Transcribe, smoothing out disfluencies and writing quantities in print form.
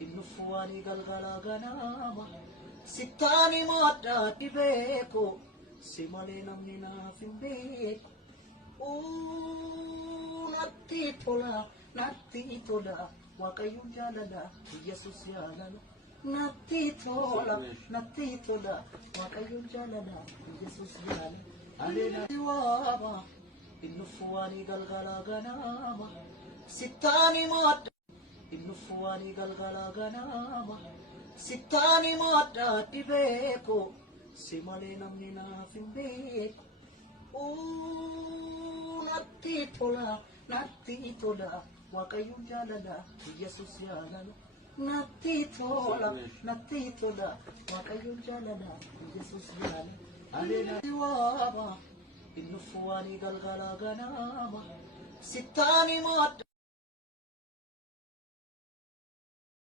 Innufuani galgala ganama Sitani mata tibeko Simale namni na fimbeko Natti tola Wakayun jalala Yesus jalala Natti tola Wakayun jalala Yesus jalala Alena diwama Innufuani galgala ganama Sitani mata Innufuani galgala ganama Sitani mata tibeko Simale namni na fimbeko Natti tola Wakayun jalala Yesus jalala Natti tola Wakayun jalala Yesus jalala Alena diwama Innufuani galgala ganama Sitani mata